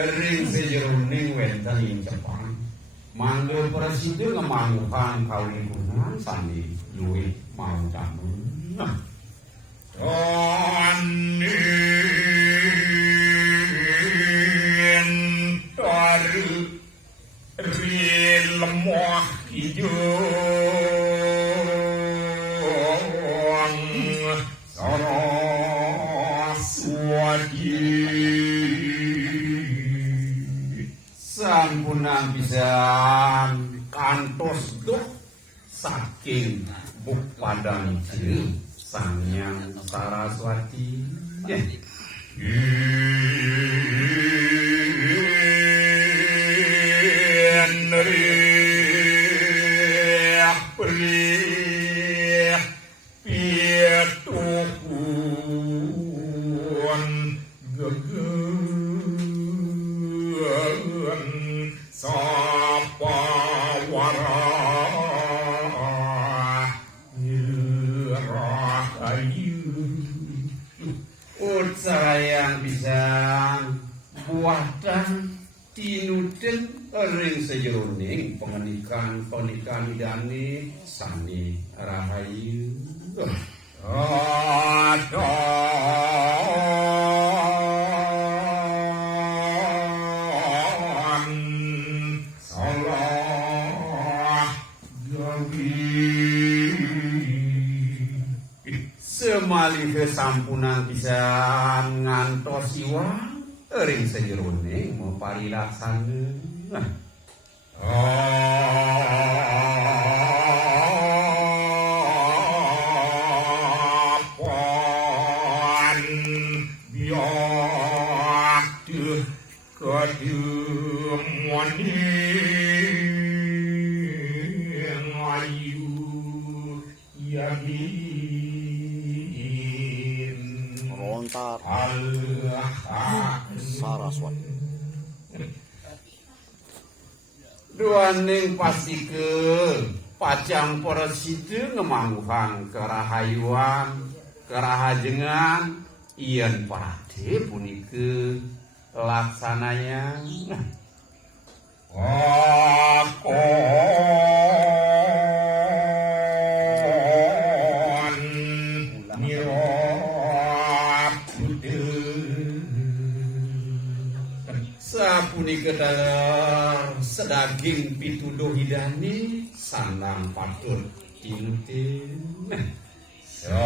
ring sejeroning wenten ing Jepang manggil presiden ngemanggukan kaulikunan sandi duit mau campur Anin taru rilmoh hidung saraswati sampunang pisan kantos duh saking buk padang cieu Sanghyang Saraswati sayang bisa buah dan tinuten ring sejeroning pengenikan idani sani rahayu adon salah gawi semalih kesampunan bisa ngantos iwang ring sejeroning mau parilaksana apaan biak tuh kedemoni ayu yagi Saraswati duaning pasti ke pacang presiden ngemangguhang kerahayuan kerahajengan ian parade punike laksananya sapunika sedaging pituduh hidani sandang patut tinutin aku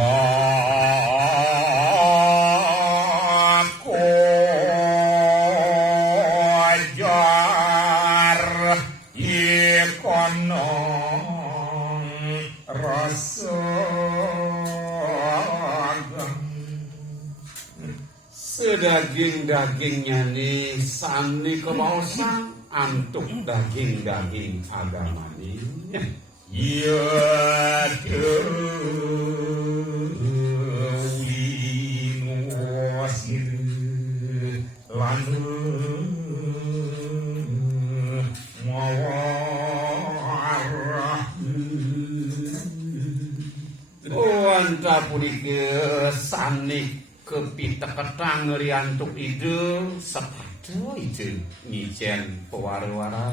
ajar ikonong rasa sedaging-dagingnya nih sani kebawasan antuk daging-daging agama nih iya dewi ngosir lalu ngawarah anta punike sani kepita ketang ngeriantuk ide sepatu itu ngicen pewara-wara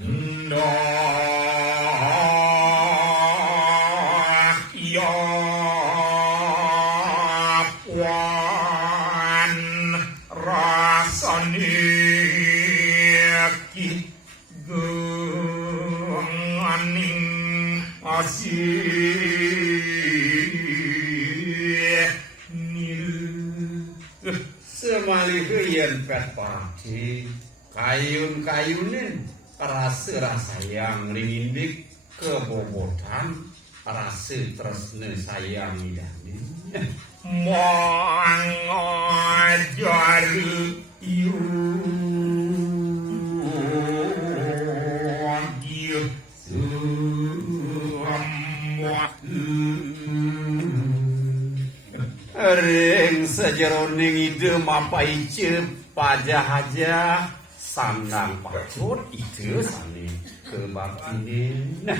ndah ya puan rasani ki genganing asih semalih yen pet parati kayun-kayunin rasa yang ringindik kebobotan rasa tresna sayang idani mangajar iru ring sejeroning ide apa ice pajah aja sandang patut itu sani kebakinin nah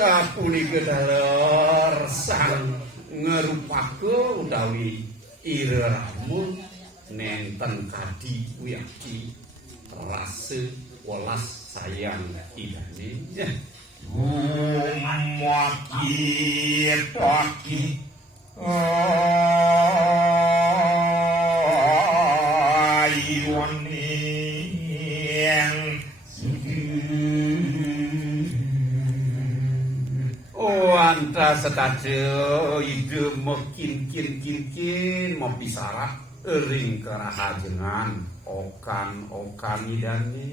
sapunika daler sang ngerupake utawi ireramu nenten kadi wiyaki rasa welas sayang idane maki paki anta setaja ide mekin mau pisarak ring kerahajengan okan idane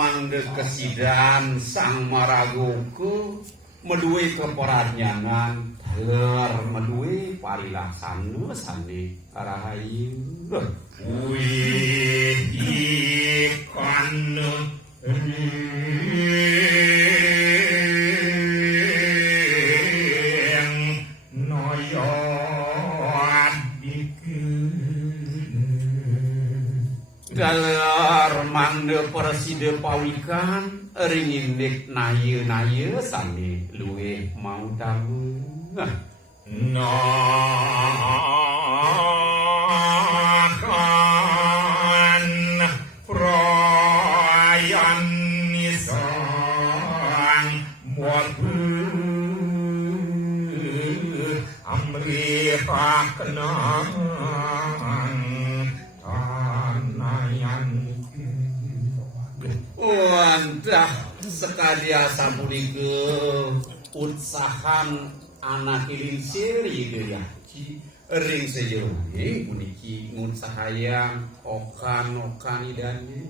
mangde kesidan sang maragoku meduwe keperanyangan daler meduwe parilaksana sande rahayu ikan galar mangde perside pawikan ring indek naye sande luwih mau tahu nakan prayan nisan muatu amri pakna wantah sekadia sapunika utsahan anak ilinsir yideyaki ring sejauhing puniki ngutsahayang okan idane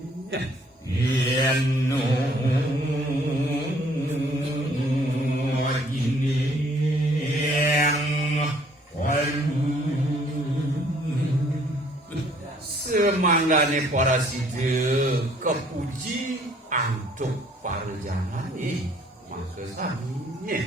yenu semanggane para side kepuji antuk parjangane maka sami